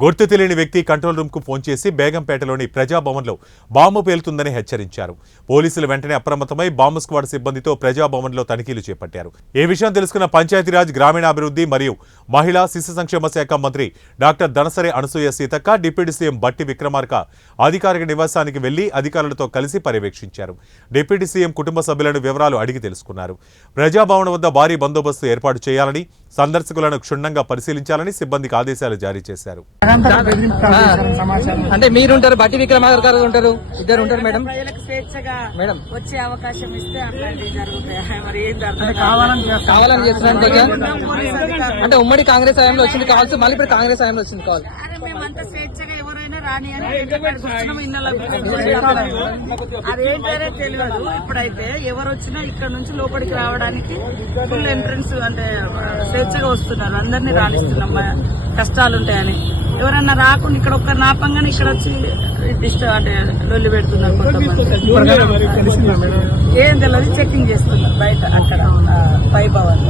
గుర్తు తెలియని వ్యక్తి కంట్రోల్ రూమ్ కు ఫోన్ చేసి బేగంపేటలోని ప్రజాభవన్లో బాంబు పేలుతుందని హెచ్చరించారు. పోలీసులు వెంటనే అప్రమత్తమై బాంబు స్క్వాడ్ సిబ్బందితో ప్రజాభవన్లో తనిఖీలు చేపట్టారు. ఈ విషయం తెలుసుకున్న పంచాయతీరాజ్, గ్రామీణాభివృద్ధి మరియు మహిళా శిశు సంక్షేమ శాఖ మంత్రి doctor Dhanasari Anasuya Seethakka, deputy CM బట్టి విక్రమార్క అధికారిక నివాసానికి వెళ్లి అధికారులతో కలిసి పర్యవేక్షించారు. డిప్యూటీ సీఎం కుటుంబ సభ్యులను వివరాలు అడిగి తెలుసుకున్నారు. ప్రజాభవన్ వద్ద భారీ బందోబస్తు ఏర్పాటు చేయాలని, సందర్శకులను క్షుణ్ణంగా పరిశీలించాలని సిబ్బందికి ఆదేశాలు జారీ చేశారు. అంటే మీరుంటారు, బట్టి విక్రమార్క గారు ఉంటారు, ఇద్దరు ఉంటారు మేడం. ప్రజలకు స్వేచ్ఛగా మేడం వచ్చే అవకాశం ఇస్తే అట్లాంటివి జరుగుతాయి. మరి ఏం కావాలని చేస్తున్నారు. అంటే ఉమ్మడి కాంగ్రెస్ హయాంలో వచ్చింది కావాల్సి, మళ్ళీ ఇప్పుడు కాంగ్రెస్ హయాంలో వచ్చింది కావాలి. మేమంతా స్వేచ్ఛగా ఎవరైనా రాని అని అదేంటనే తెలియదు. ఇప్పుడైతే ఎవరు వచ్చినా ఇక్కడ నుంచి లోపలికి రావడానికి ఫుల్ ఎంట్రన్స్, అంటే స్వేచ్ఛగా వస్తున్నారు. అందరినీ రాణిస్తున్నాం, కష్టాలు ఉంటాయని. ఎవరన్నా రాకుండా ఇక్కడ ఒక్క నాపంగానే ఇక్కడ వచ్చి అంటే లొల్లి పెడుతున్నారు. ఏం తెలియదు, చెకింగ్ చేస్తున్నారు బయట అక్కడ పై భవన్.